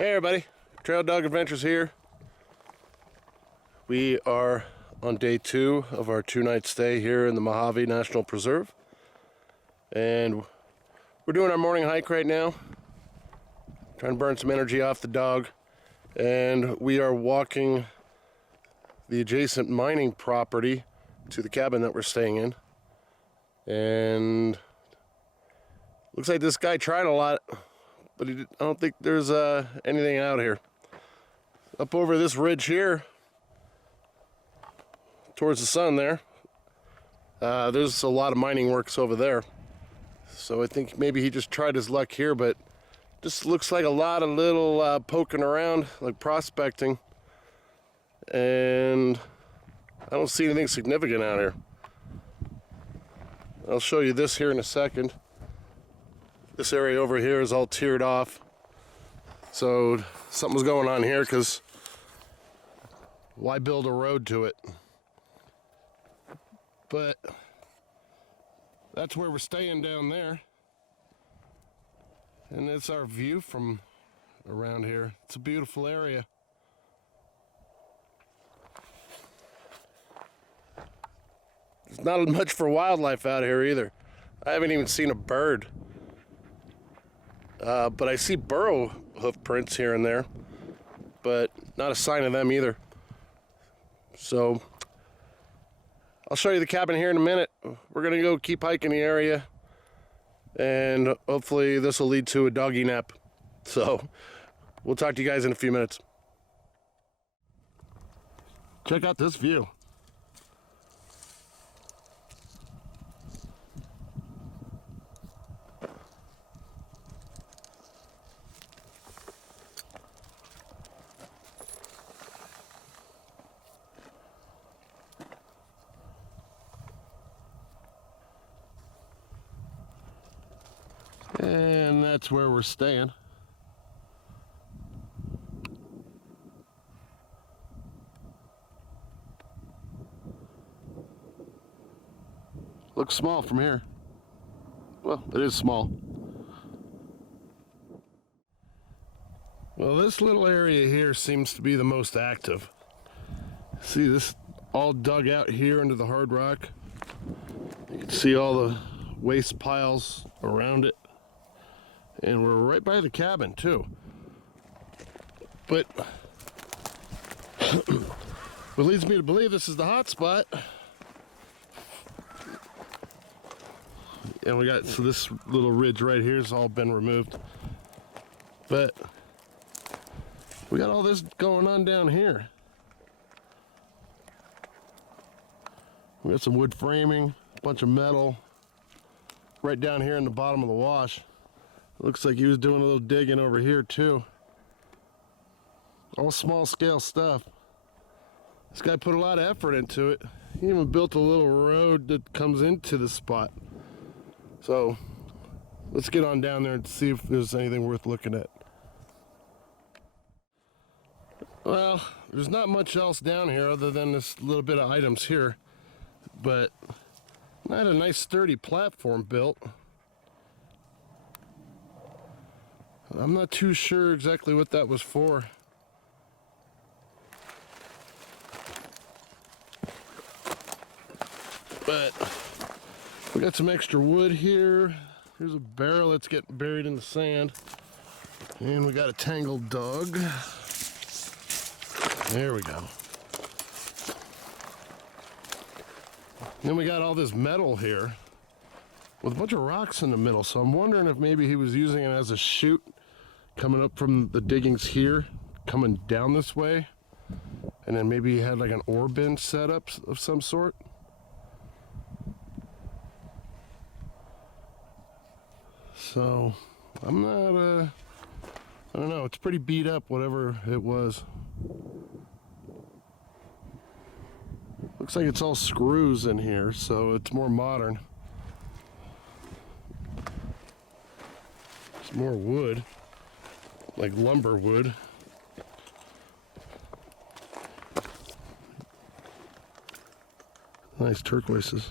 Hey everybody, Trail Dog Adventures here. We are on day 2 of our 2-night stay here in the Mojave National Preserve. And we're doing our morning hike right now. Trying to burn some energy off the dog. And we are walking the adjacent mining property to the cabin that we're staying in. And looks like this guy tried a lot, but I don't think there's anything out here. Up over this ridge here, towards the sun there, there's a lot of mining works over there. So I think maybe he just tried his luck here, but just looks like a lot of little poking around, like prospecting. And I don't see anything significant out here. I'll show you this here in a second. This area over here is all tiered off. So something's going on here, because why build a road to it? But that's where we're staying down there. And it's our view from around here. It's a beautiful area. There's not much for wildlife out here either. I haven't even seen a bird. But I see burrow hoof prints here and there, but not a sign of them either. So I'll show you the cabin here in a minute. We're gonna go keep hiking the area, and hopefully this will lead to a doggy nap. So we'll talk to you guys in a few minutes. Check out this view. And that's where we're staying. Looks small from here. Well, it is small. Well, this little area here seems to be the most active. See this all dug out here into the hard rock? You can see all the waste piles around it. And we're right by the cabin too. But what leads me to believe this is the hot spot. And we got, so this little ridge right here has all been removed. But we got all this going on down here. We got some wood framing, a bunch of metal right down here in the bottom of the wash. Looks like he was doing a little digging over here too. All small scale stuff. This guy put a lot of effort into it. He even built a little road that comes into the spot. So let's get on down there and see if there's anything worth looking at. Well, there's not much else down here other than this little bit of items here. But I had a nice sturdy platform built. I'm not too sure exactly what that was for. But we got some extra wood here. Here's a barrel that's getting buried in the sand. And we got a tangled dog. There we go. Then we got all this metal here with a bunch of rocks in the middle. So I'm wondering if maybe he was using it as a chute coming up from the diggings here, coming down this way, and then maybe he had like an ore bin setup of some sort. So I'm not I don't know, it's pretty beat up, whatever it was. Looks like it's all screws in here, so it's more modern. It's more wood, like lumber wood. Nice turquoises.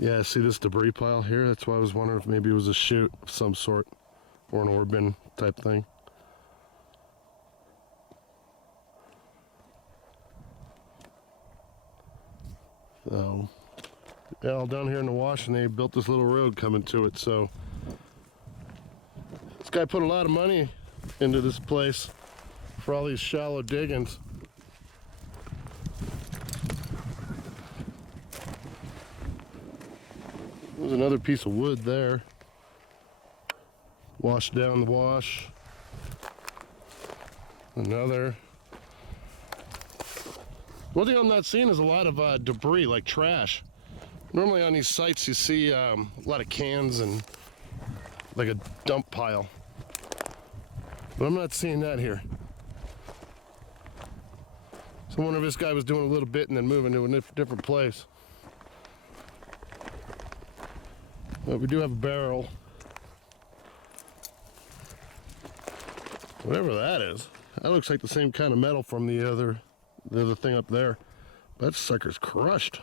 Yeah, see this debris pile here? That's why I was wondering if maybe it was a chute of some sort or an ore bin type thing. So, yeah, all down here in the wash, and they built this little road coming to it. So this guy put a lot of money into this place for all these shallow diggings. There's another piece of wood there. Washed down the wash. Another. One thing I'm not seeing is a lot of debris, like trash. Normally on these sites you see a lot of cans and like a dump pile. But I'm not seeing that here. So I wonder if this guy was doing a little bit and then moving to a different place. But we do have a barrel. Whatever that is. That looks like the same kind of metal from the other thing up there. That sucker's crushed.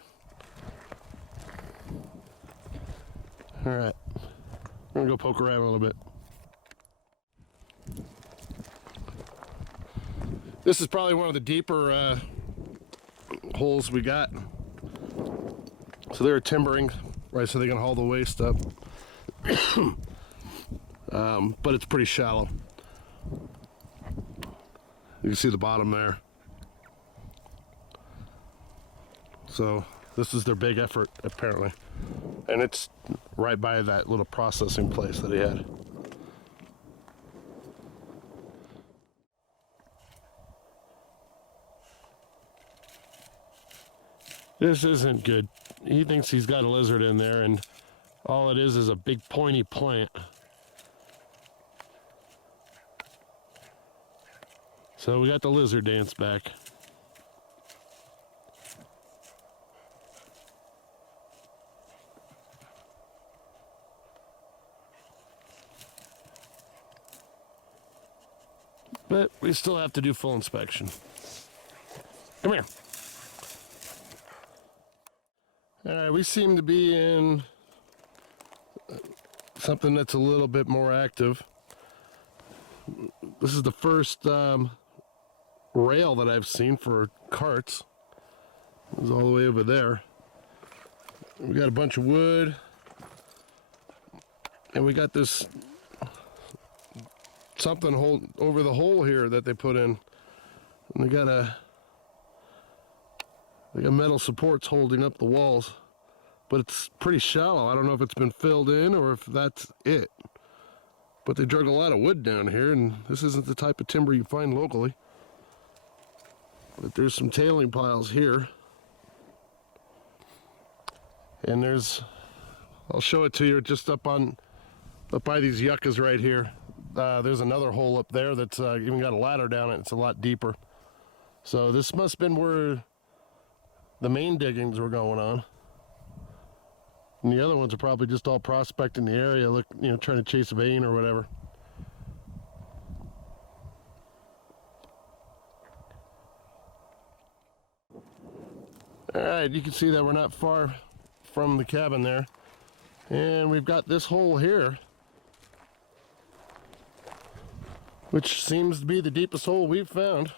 Alright. I'm gonna go poke around a little bit. This is probably one of the deeper holes we got. So they're timbering, right, so they can haul the waste up. But it's pretty shallow. You can see the bottom there. So this is their big effort, apparently. And it's right by that little processing place that he had. This isn't good. He thinks he's got a lizard in there, and all it is a big pointy plant. So we got the lizard dance back. But we still have to do full inspection. Come here. All right, we seem to be in something that's a little bit more active. This is the first rail that I've seen for carts. It was all the way over there. We got a bunch of wood, and we got this something hold over the hole here that they put in, and they got metal supports holding up the walls, but it's pretty shallow. I don't know if it's been filled in or if that's it, but they drug a lot of wood down here, and this isn't the type of timber you find locally. But there's some tailing piles here, and I'll show it to you just up by these yuccas right here. There's another hole up there that's even got a ladder down it. It's a lot deeper. So this must have been where the main diggings were going on. And the other ones are probably just all prospecting the area, trying to chase a vein or whatever. All right, you can see that we're not far from the cabin there. And we've got this hole here, which seems to be the deepest hole we've found.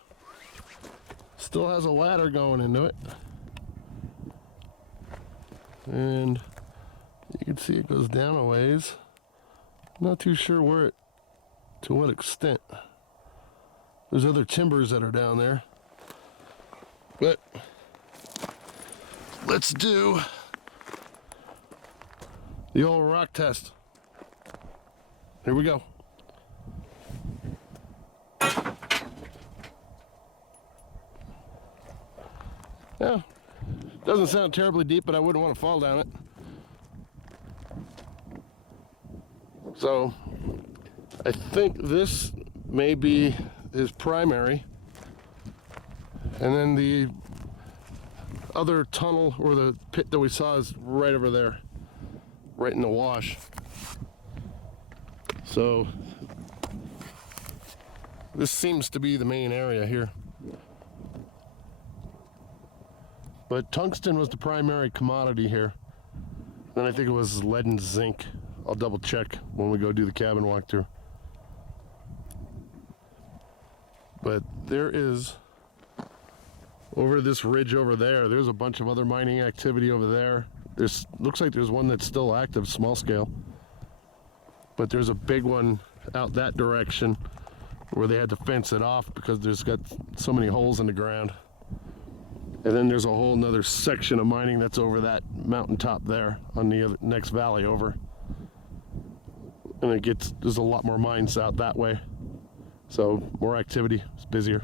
Still has a ladder going into it. And you can see it goes down a ways. Not too sure to what extent. There's other timbers that are down there. But let's do the old rock test. Here we go. Yeah, doesn't sound terribly deep, but I wouldn't want to fall down it. So I think this may be his primary, and then the other tunnel or the pit that we saw is right over there, right in the wash. So this seems to be the main area here. But tungsten was the primary commodity here. And I think it was lead and zinc. I'll double check when we go do the cabin walkthrough. But there is, over this ridge over there, there's a bunch of other mining activity over there. Looks like there's one that's still active, small scale. But there's a big one out that direction where they had to fence it off because there's got so many holes in the ground. And then there's a whole nother section of mining that's over that mountaintop there on the next valley over. And there's a lot more mines out that way. So more activity, it's busier.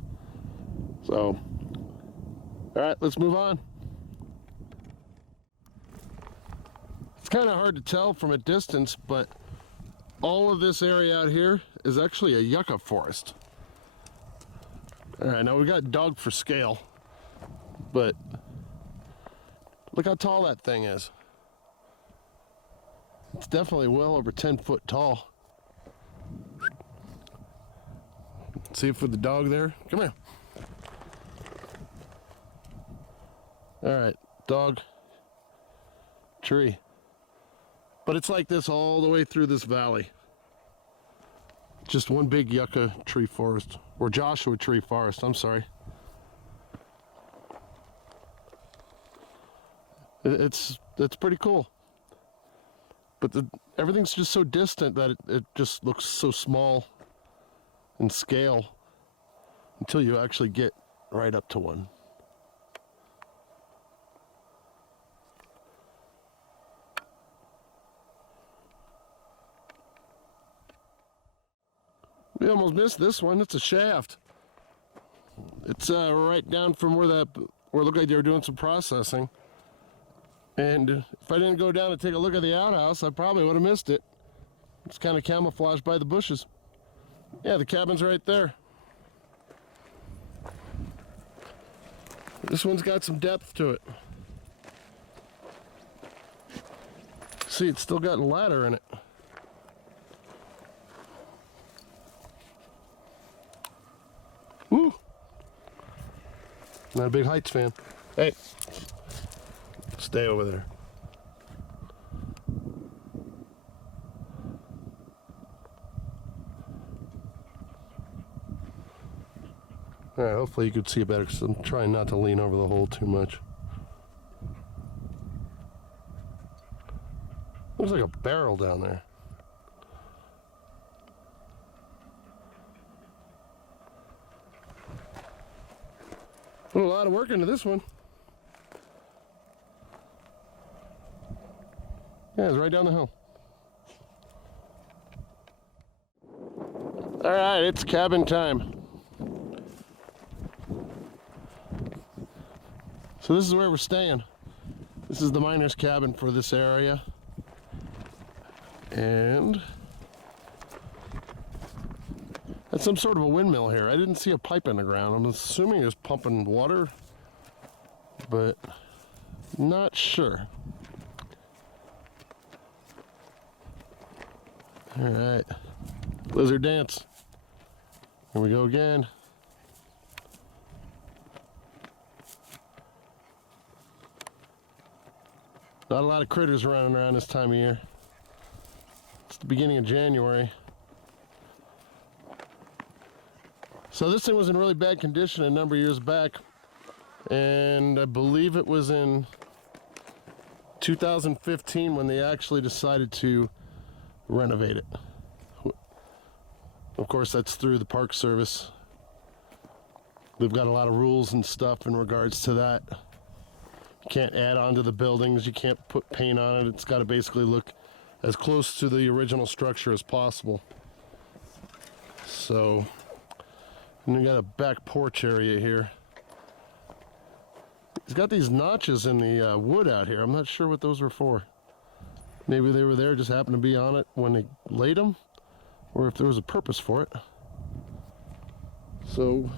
So, all right, let's move on. It's kind of hard to tell from a distance, but all of this area out here is actually a Yucca Forest. All right, now we got dog for scale, but look how tall that thing is. It's definitely well over 10 foot tall. See if with the dog there, come here. All right, dog, tree. But it's like this all the way through this valley. Just one big yucca tree forest, or Joshua tree forest, I'm sorry. It's pretty cool. But everything's just so distant that it just looks so small in scale until you actually get right up to one. We almost missed this one. It's a shaft. It's right down from where it looked like they were doing some processing. And if I didn't go down and take a look at the outhouse, I probably would have missed it. It's kind of camouflaged by the bushes. Yeah, the cabin's right there. This one's got some depth to it. See, it's still got a ladder in it. Woo! Not a big heights fan. Hey, stay over there. All right, hopefully you could see it better because I'm trying not to lean over the hole too much. Looks like a barrel down there. Put a lot of work into this one. Yeah, it's right down the hill. All right, it's cabin time. So this is where we're staying. This is the miner's cabin for this area. And that's some sort of a windmill here. I didn't see a pipe in the ground. I'm assuming it was pumping water, but not sure. All right, lizard dance. Here we go again. Not a lot of critters running around this time of year. It's the beginning of January. So this thing was in really bad condition a number of years back, and I believe it was in 2015 when they actually decided to renovate it. Of course, that's through the Park Service. They've got a lot of rules and stuff in regards to that. You can't add on to the buildings, you can't put paint on it. It's got to basically look as close to the original structure as possible. So, and we got a back porch area here. It's got these notches in the wood out here. I'm not sure what those were for. Maybe they were there, just happened to be on it when they laid them, or if there was a purpose for it. So,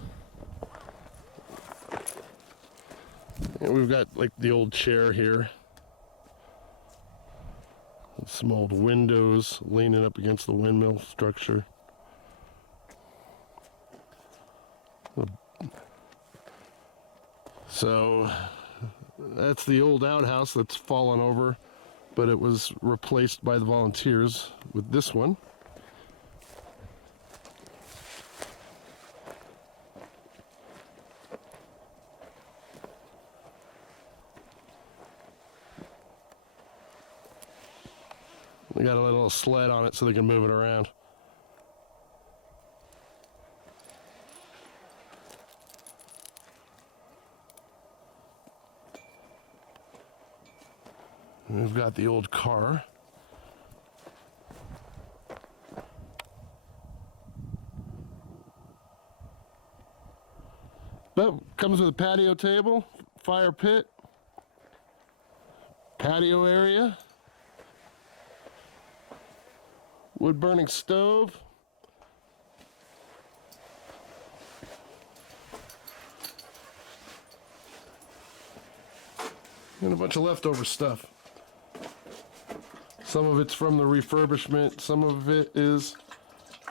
and we've got like the old chair here. Some old windows leaning up against the windmill structure. So that's the old outhouse that's fallen over. but it was replaced by the volunteers with this one. We got a little sled on it so they can move it around. And we've got the old car. But comes with a patio table, fire pit, patio area, wood burning stove, and a bunch of leftover stuff. Some of it's from the refurbishment, some of it is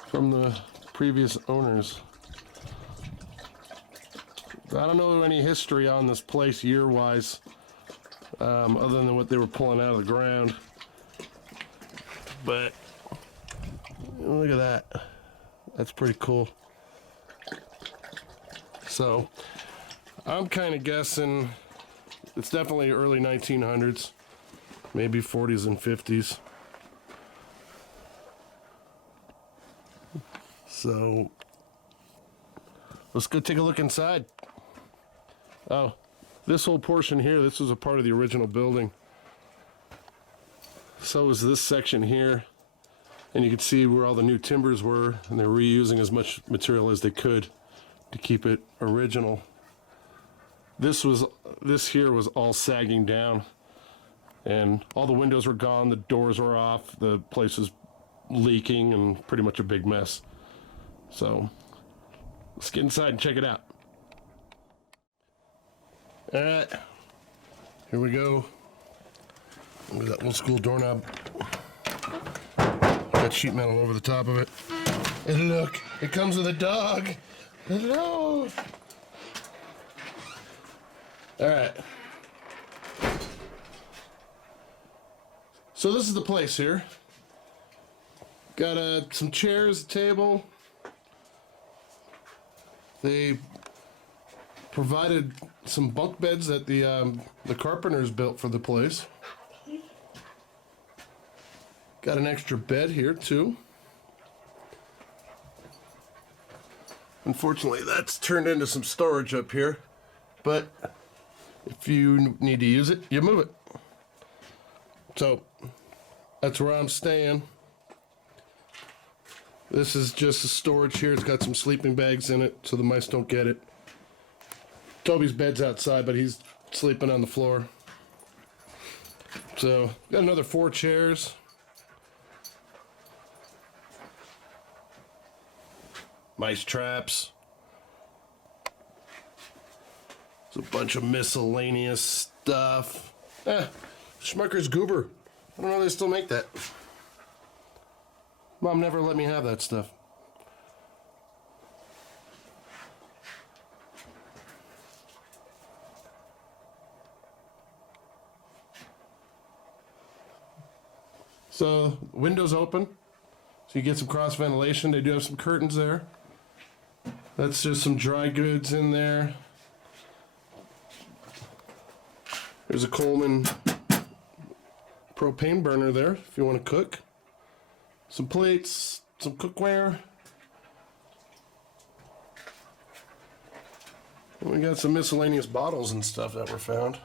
from the previous owners. I don't know any history on this place year-wise, other than what they were pulling out of the ground. But look at that. That's pretty cool. So I'm kind of guessing it's definitely early 1900s, maybe 40s and 50s. So let's go take a look inside. Oh, this whole portion here, this was a part of the original building. So is this section here. And you can see where all the new timbers were, and they're reusing as much material as they could to keep it original. This here was all sagging down, and all the windows were gone, the doors were off, the place was leaking, and pretty much a big mess. So let's get inside and check it out. All right, here we go. Look at that old school doorknob. Got sheet metal over the top of it. And look, it comes with a dog. Hello. All right. So this is the place here. Got some chairs, a table. They provided some bunk beds that the carpenters built for the place. Got an extra bed here too. Unfortunately, that's turned into some storage up here, but if you need to use it, you move it. So that's where I'm staying. This is just a storage here. It's got some sleeping bags in it so the mice don't get it. Toby's bed's outside, but he's sleeping on the floor. So got another 4 chairs. Mice traps. There's a bunch of miscellaneous stuff. Schmucker's Goober. I don't know if they still make that. Mom never let me have that stuff. So, windows open, so you get some cross ventilation. They do have some curtains there. That's just some dry goods in there. There's a Coleman propane burner there if you want to cook. Some plates, some cookware. And we got some miscellaneous bottles and stuff that were found.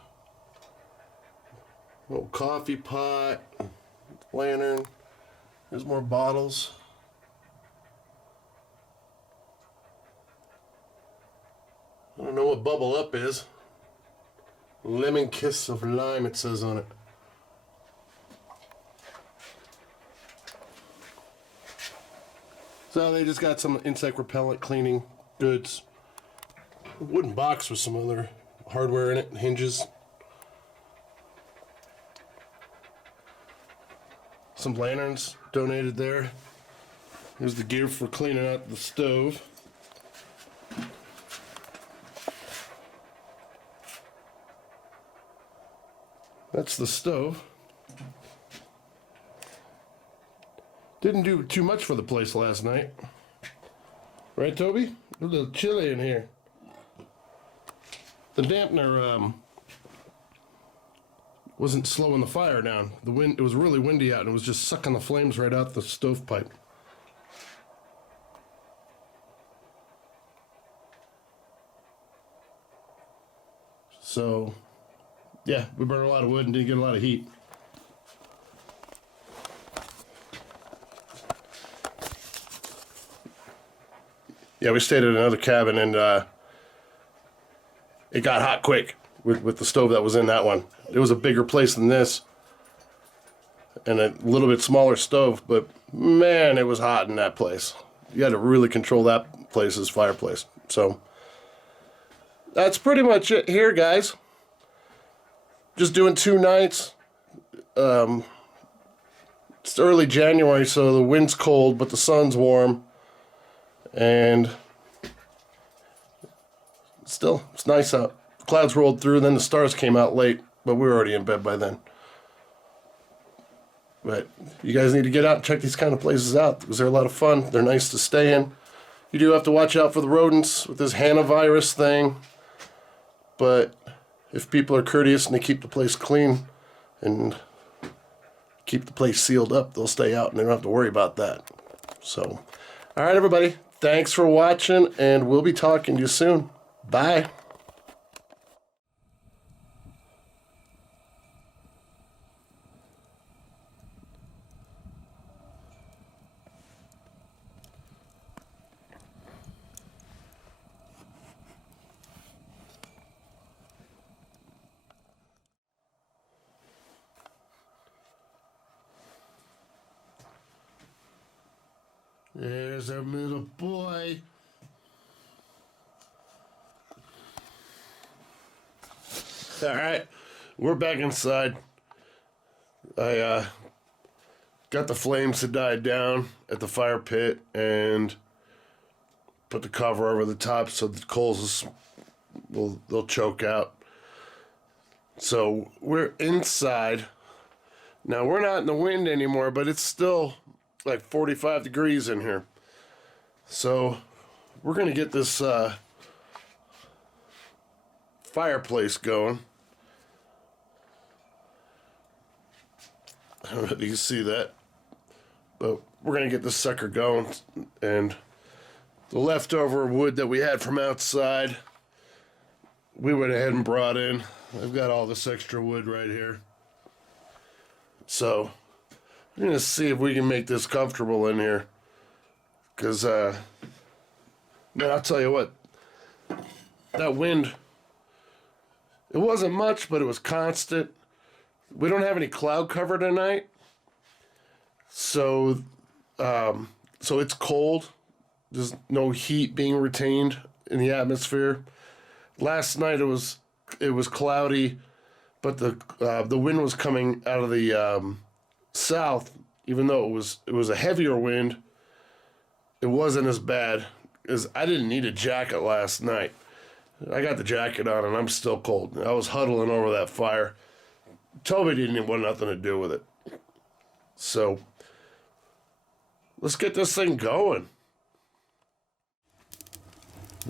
Little coffee pot, lantern. There's more bottles. I don't know what Bubble Up is. Lemon Kiss of Lime, it says on it. So they just got some insect repellent cleaning goods. A wooden box with some other hardware in it, hinges. Some lanterns donated there. Here's the gear for cleaning out the stove. That's the stove. Didn't do too much for the place last night. Right, Toby? A little chilly in here. The dampener wasn't slowing the fire down. The wind, it was really windy out and it was just sucking the flames right out the stovepipe. So, yeah, we burned a lot of wood and didn't get a lot of heat. Yeah, we stayed at another cabin and it got hot quick with the stove that was in that one. It was a bigger place than this and a little bit smaller stove, but man, it was hot in that place. You had to really control that place's fireplace. So that's pretty much it here, guys. Just doing 2 nights. It's early January, so the wind's cold, but the sun's warm. And still, it's nice out. The clouds rolled through, then the stars came out late, but we were already in bed by then. But you guys need to get out and check these kind of places out because they're a lot of fun. They're nice to stay in. You do have to watch out for the rodents with this hantavirus thing. But if people are courteous and they keep the place clean and keep the place sealed up, they'll stay out and they don't have to worry about that. So, all right, everybody. Thanks for watching, and we'll be talking to you soon. Bye. There's our little boy. All right, we're back inside. I got the flames to die down at the fire pit and put the cover over the top so the coals they'll choke out. So we're inside. Now we're not in the wind anymore, but it's still like 45 degrees in here. So we're gonna get this fireplace going. I don't know if you can see that, but we're gonna get this sucker going. And the leftover wood that we had from outside, we went ahead and brought in. I've got all this extra wood right here. So we're gonna see if we can make this comfortable in here. Cause man, I'll tell you what, that wind, it wasn't much, but it was constant. We don't have any cloud cover tonight, so it's cold. There's no heat being retained in the atmosphere. Last night it was cloudy, but the wind was coming out of the south. Even though it was a heavier wind, it wasn't as bad as I didn't need a jacket last night. I got the jacket on and I'm still cold. I was huddling over that fire. Toby didn't even want nothing to do with it. So let's get this thing going.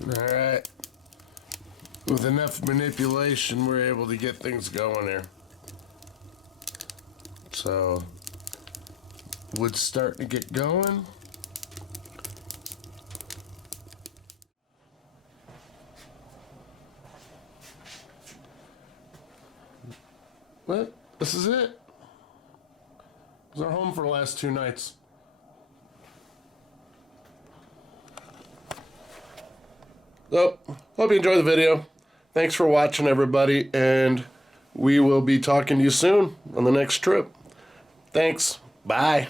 All right. With enough manipulation, we're able to get things going here. So wood's starting to get going. But this is it. This is our home for the last 2 nights. So, hope you enjoyed the video. Thanks for watching, everybody, and we will be talking to you soon on the next trip. Thanks. Bye.